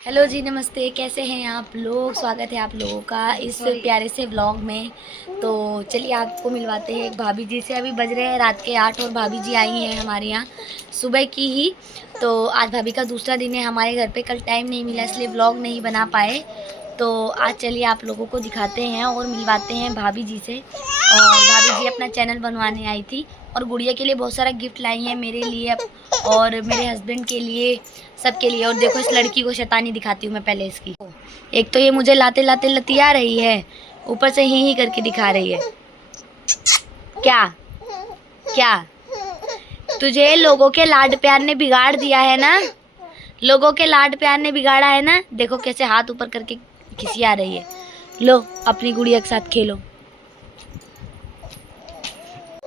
Hello जी, नमस्ते। कैसे हैं आप लोग? स्वागत है आप लोगों का इस प्यारे से व्लॉग में। तो चलिए आपको मिलवाते हैं एक भाभी जी से। अभी बज रहे हैं रात के 8 और भाभी जी आई हैं हमारे यहाँ सुबह की ही। तो आज भाभी का दूसरा दिन है हमारे घर पे। कल टाइम नहीं मिला इसलिए व्लॉग नहीं बना पाए। तो आज चलिए आप लोगों को दिखाते हैं और मिलवाते हैं भाभी जी से। और भाभी जी अपना चैनल बनवाने आई थी और गुड़िया के लिए बहुत सारा गिफ्ट लाई हैं, मेरे लिए और मेरे हस्बैंड के लिए, सबके लिए। और देखो इस लड़की को शैतानी दिखाती हूँ मैं पहले इसकी। एक तो ये मुझे लाते लाते लतिया रही है, ऊपर से ही करके दिखा रही है। क्या क्या तुझे लोगों के लाड प्यार ने बिगाड़ दिया है ना? लोगों के लाड प्यार ने बिगाड़ा है ना? देखो कैसे हाथ ऊपर करके खिसिया रही है। लो अपनी गुड़िया के साथ खेलो।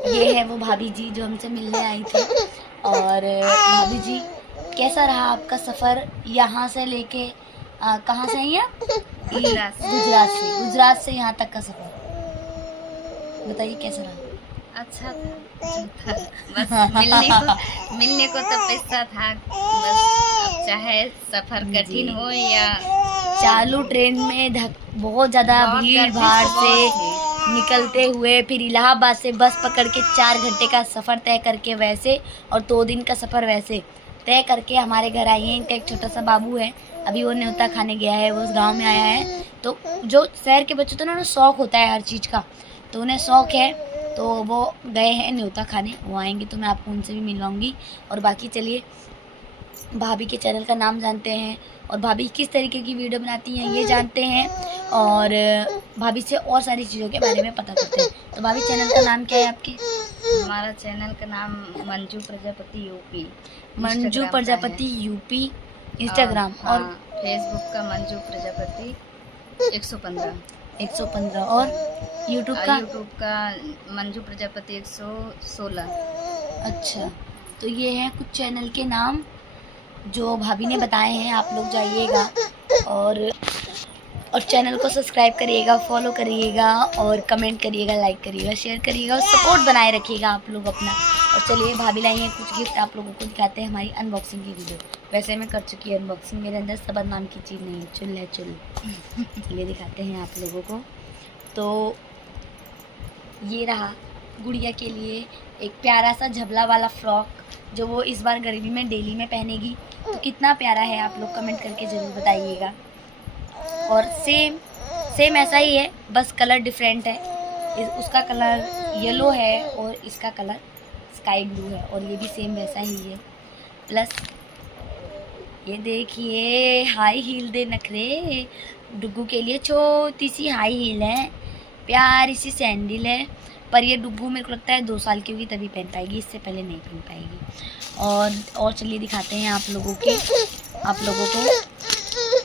ये है वो भाभी जी जो हमसे मिलने आई थी। और भाभी जी, कैसा रहा आपका सफ़र यहाँ से लेके कहाँ से आई आप? गुजरात से यहाँ तक का सफ़र बताइए कैसा रहा? अच्छा था। बस मिलने को तो पैसा था। बस अब चाहे सफर कठिन हो या चालू ट्रेन में बहुत ज़्यादा भीड़ भाड़ से निकलते हुए, फिर इलाहाबाद से बस पकड़ के 4 घंटे का सफ़र तय करके वैसे, और 2 दिन का सफ़र वैसे तय करके हमारे घर आई हैं। इनका एक छोटा सा बाबू है, अभी वो न्योता खाने गया है, वो उस गांव में आया है। तो जो शहर के बच्चों को ना शौक़ होता है हर चीज़ का, तो उन्हें शौक़ है, तो वो गए हैं न्योता खाने। वो आएंगे तो मैं आपको उनसे भी मिलवाऊंगी। और बाकी चलिए भाभी के चैनल का नाम जानते हैं और भाभी किस तरीके की वीडियो बनाती हैं ये जानते हैं, और भाभी से और सारी चीज़ों के बारे में पता करते हैं। तो भाभी चैनल का नाम क्या है आपके? हमारा चैनल का नाम Manju Prajapati UP. Manju Prajapati UP Instagram और फेसबुक का मंजू प्रजापति 115 और यूट्यूब का मंजू प्रजापति 116। अच्छा, तो ये है कुछ चैनल के नाम जो भाभी ने बताए हैं। आप लोग जाइएगा और चैनल को सब्सक्राइब करिएगा, फॉलो करिएगा और कमेंट करिएगा, लाइक करिएगा, शेयर करिएगा और सपोर्ट बनाए रखिएगा आप लोग अपना। और चलिए भाभी लाई हैं कुछ गिफ्ट, आप लोगों को दिखाते हैं हमारी अनबॉक्सिंग की वीडियो। वैसे मैं कर चुकी है अनबॉक्सिंग, मेरे अंदर सबर नाम की चीज़ नहीं है, चुल है चुल। चलिए दिखाते हैं आप लोगों को। तो ये रहा गुड़िया के लिए एक प्यारा सा झबला वाला फ्रॉक, जो वो इस बार गर्मी में डेली में पहनेगी। तो कितना प्यारा है आप लोग कमेंट करके ज़रूर बताइएगा। और सेम ऐसा ही है, बस कलर डिफरेंट है। उसका कलर येलो है और इसका कलर स्काई ब्लू है, और ये भी सेम वैसा ही है। प्लस ये देखिए हाई हील दे नखरे, डुग्गू के लिए छोटी सी हाई हील है, प्यारी सी सैंडल है। पर ये डुग्गू मेरे को लगता है 2 साल की होगी तभी पहन पाएगी, इससे पहले नहीं पहन पाएगी। और चलिए दिखाते हैं आप लोगों को।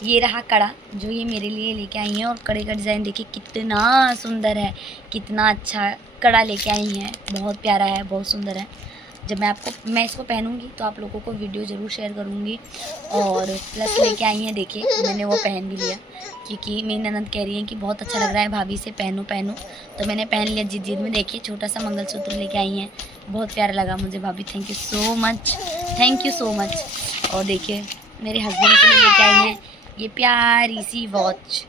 ये रहा कड़ा जो ये मेरे लिए लेके आई हैं, और कड़े का डिज़ाइन देखिए कितना सुंदर है, कितना अच्छा कड़ा लेके आई हैं। बहुत प्यारा है, बहुत सुंदर है। जब मैं इसको पहनूंगी तो आप लोगों को वीडियो ज़रूर शेयर करूंगी। और प्लस लेके आई हैं, देखिए मैंने वो पहन भी लिया क्योंकि मेरी ननद कह रही है कि बहुत अच्छा लग रहा है भाभी से, पहनो। तो मैंने पहन लिया जिद में। देखिए छोटा सा मंगलसूत्र लेके आई हैं, बहुत प्यारा लगा मुझे भाभी, थैंक यू सो मच। और देखिए मेरे हस्बैंड के लिए लेके आई हैं ये प्यारी सी वॉच।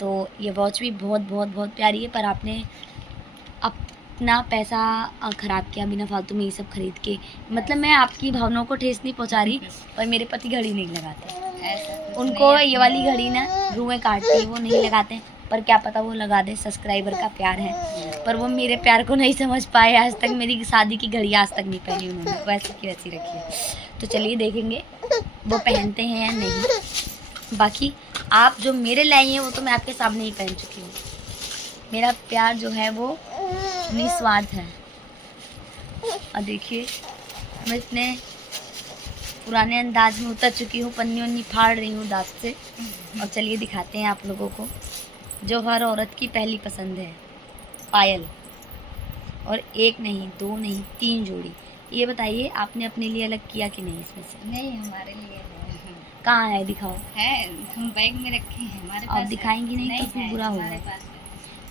तो ये वॉच भी बहुत प्यारी है, पर आपने अपना पैसा ख़राब किया बिना फालतू में ये सब खरीद के। मतलब मैं आपकी भावनाओं को ठेस नहीं पहुंचा रही, पर मेरे पति घड़ी नहीं लगाते। उनको ये वाली घड़ी ना रुएं काटती है, वो नहीं लगाते। पर क्या पता वो लगा दे, सब्सक्राइबर का प्यार है। पर वो मेरे प्यार को नहीं समझ पाए आज तक। मेरी शादी की घड़ी आज तक नहीं पहनी उन्होंने, वैसे की वैसी रखी है। तो चलिए देखेंगे वो पहनते हैं या नहीं। बाकी आप जो मेरे लाई हैं वो तो मैं आपके सामने ही पहन चुकी हूँ। मेरा प्यार जो है वो निस्वार्थ है। और देखिए मैं इतने पुराने अंदाज में उतर चुकी हूँ, पन्नी वन्नी फाड़ रही हूँ दांत से। और चलिए दिखाते हैं आप लोगों को जो हर औरत की पहली पसंद है, पायल। और 1 नहीं 2 नहीं 3 जोड़ी। ये बताइए आपने अपने लिए अलग किया कि नहीं इसमें से? नहीं, हमारे लिए है। कहाँ है, दिखाओ। है, हम बैग में रखे हैं हमारे पास। आप दिखाएंगी नहीं तो फिर बुरा होगा।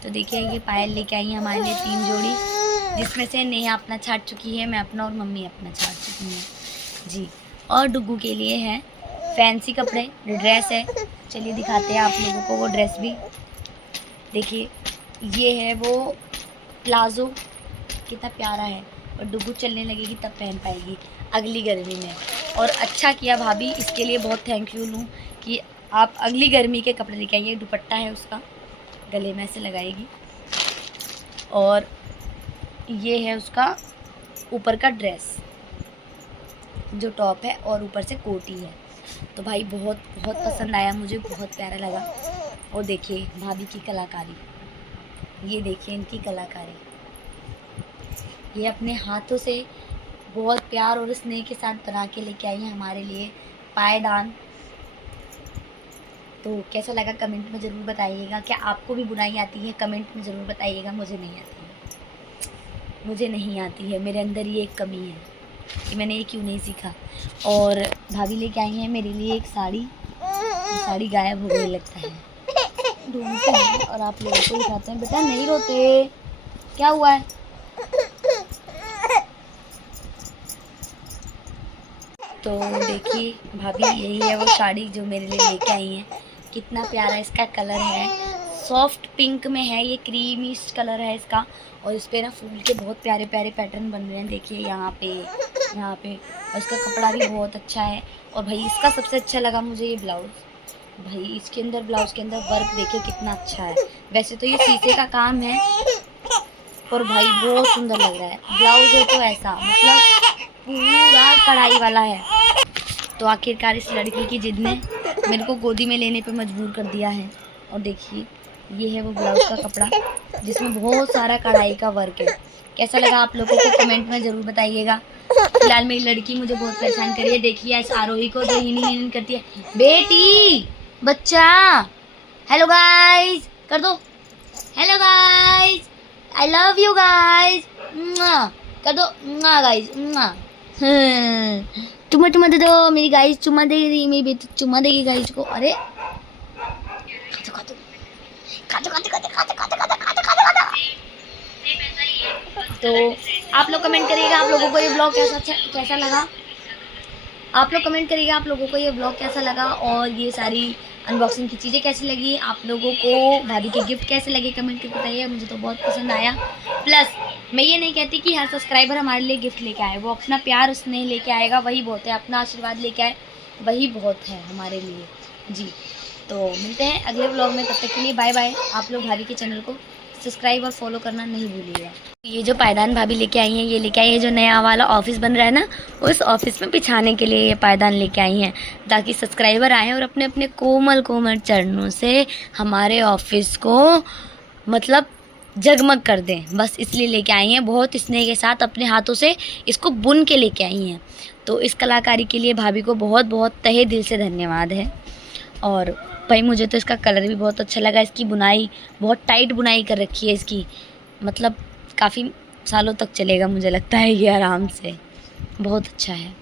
तो देखिए ये पायल लेके आई है हमारे लिए 3 जोड़ी, जिसमें से नेहा अपना छाट चुकी है, मैं अपना और मम्मी अपना छाट चुकी हैं जी। और डुग्गू के लिए है फैंसी कपड़े ड्रेस है। चलिए दिखाते हैं आप लोगों को वो ड्रेस भी। देखिए ये है वो प्लाजो, कितना प्यारा है, और डुगू चलने लगेगी तब पहन पाएगी अगली गर्मी में। और अच्छा किया भाभी, इसके लिए बहुत थैंकफुल हूँ कि आप अगली गर्मी के कपड़े लेके आइए। दुपट्टा है उसका, गले में ऐसे लगाएगी, और ये है उसका ऊपर का ड्रेस जो टॉप है और ऊपर से कोटी है। तो भाई बहुत बहुत पसंद आया मुझे, बहुत प्यारा लगा। और देखिए भाभी की कलाकारी, ये देखिए इनकी कलाकारी, ये अपने हाथों से बहुत प्यार और स्नेह के साथ बना के लेके आई है हमारे लिए पायदान। तो कैसा लगा कमेंट में ज़रूर बताइएगा। क्या आपको भी बुनाई आती है? कमेंट में ज़रूर बताइएगा। मुझे नहीं आती है, मुझे नहीं आती है, मेरे अंदर ये एक कमी है कि मैंने ये क्यों नहीं सीखा। और भाभी लेके आई हैं मेरे लिए एक साड़ी, साड़ी गायब हो गई लगता है, ढूंढते हैं और आप लोगों को दिखाते हैं। बेटा नहीं रोते, क्या हुआ है? तो देखिए भाभी यही है वो साड़ी जो मेरे लिए लेके आई हैं। कितना प्यारा इसका कलर है, सॉफ्ट पिंक में है, ये क्रीमी कलर है इसका। और इस पर ना फूल के बहुत प्यारे प्यारे पैटर्न बन रहे हैं, देखिए यहाँ पे, यहाँ पे। और इसका कपड़ा भी बहुत अच्छा है। और भाई इसका सबसे अच्छा लगा मुझे ये ब्लाउज़, भाई इसके अंदर ब्लाउज़ के अंदर वर्क देखिए कितना अच्छा है। वैसे तो ये शीशे का काम है, और भाई बहुत सुंदर लग रहा है। ब्लाउज़ हो तो ऐसा मतलब पूरा कढ़ाई वाला है। तो आखिरकार इस लड़की की जिद ने मेरे को गोदी में लेने पे मजबूर कर दिया है। और देखिए ये है वो ब्लाउज़ का कपड़ा जिसमें बहुत सारा कढ़ाई का वर्क है। कैसा लगा आप लोगों को कमेंट में ज़रूर बताइएगा। फिलहाल मेरी लड़की मुझे बहुत परेशान कर रही है। देखिए इस आरोही को जो हिनी करती है, बेटी बच्चा, हेलो गाइस कर दो, hello guys, I love you guys, कर दो गाइस, चुम्मा चुम्मा दे दो। मेरी गाइस चुम्मा देगी, मेरी बेटी चुम्मा देगी गाइस को। अरे तो आप लोग कमेंट करिएगा आप लोगों को ये ब्लॉग कैसा लगा। आप लोग कमेंट करिएगा आप लोगों को ये ब्लॉग कैसा लगा, और ये सारी अनबॉक्सिंग की चीज़ें कैसी लगी आप लोगों को, भाभी के गिफ्ट कैसे लगे कमेंट करके बताइए। मुझे तो बहुत पसंद आया। प्लस मैं ये नहीं कहती कि हर सब्सक्राइबर हमारे लिए गिफ्ट लेके आए, वो अपना प्यार स्नेह लेके आएगा, वही बहुत है। अपना आशीर्वाद लेके आए, वही बहुत है हमारे लिए जी। तो मिलते हैं अगले ब्लॉग में, तब तक के लिए बाय बाय। आप लोग भाभी के चैनल को सब्सक्राइब और फॉलो करना नहीं भूलिएगा। ये जो पायदान भाभी लेके आई हैं, ये लेके आई है जो नया वाला ऑफिस बन रहा है ना, उस ऑफिस में बिछाने के लिए ये पायदान लेके आई हैं, ताकि सब्सक्राइबर आएँ और अपने अपने कोमल कोमल चरणों से हमारे ऑफिस को मतलब जगमग कर दें, बस इसलिए लेके आई हैं। बहुत स्नेह के साथ अपने हाथों से इसको बुन के लेके आई हैं। तो इस कलाकारी के लिए भाभी को बहुत बहुत तहे दिल से धन्यवाद है। और भाई मुझे तो इसका कलर भी बहुत अच्छा लगा। इसकी बुनाई बहुत टाइट बुनाई कर रखी है इसकी, मतलब काफ़ी सालों तक चलेगा मुझे लगता है ये आराम से, बहुत अच्छा है।